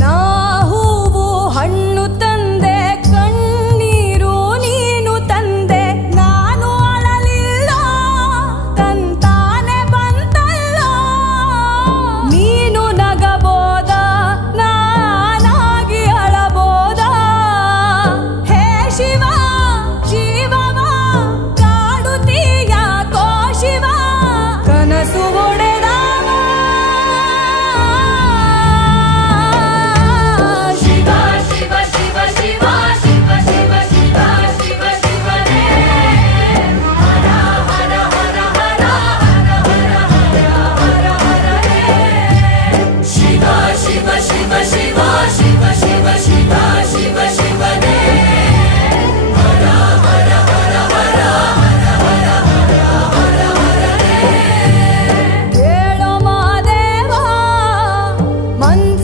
ನಾ ಹೂವು ಹಣ್ಣು ತಂದೆ ಕಣ್ಣೀರು ನೀನು ತಂದೆ ನಾನು ಅಳಲಿಲ್ಲ ತಂತಾನೆ ಬಂತಲ್ಲ ನೀನು ನಗಬೋದ ನಾನಾಗಿ ಅಳಬೋದ ಹೇ ಶಿವ ಜೀವವ ಕಾಡುತ್ತೀಯ ಕೋ ಶಿವ ಕನಸು ಒಡೆದ Shiva, Shiva, Shiva, Shiva, Shiva, Shiva.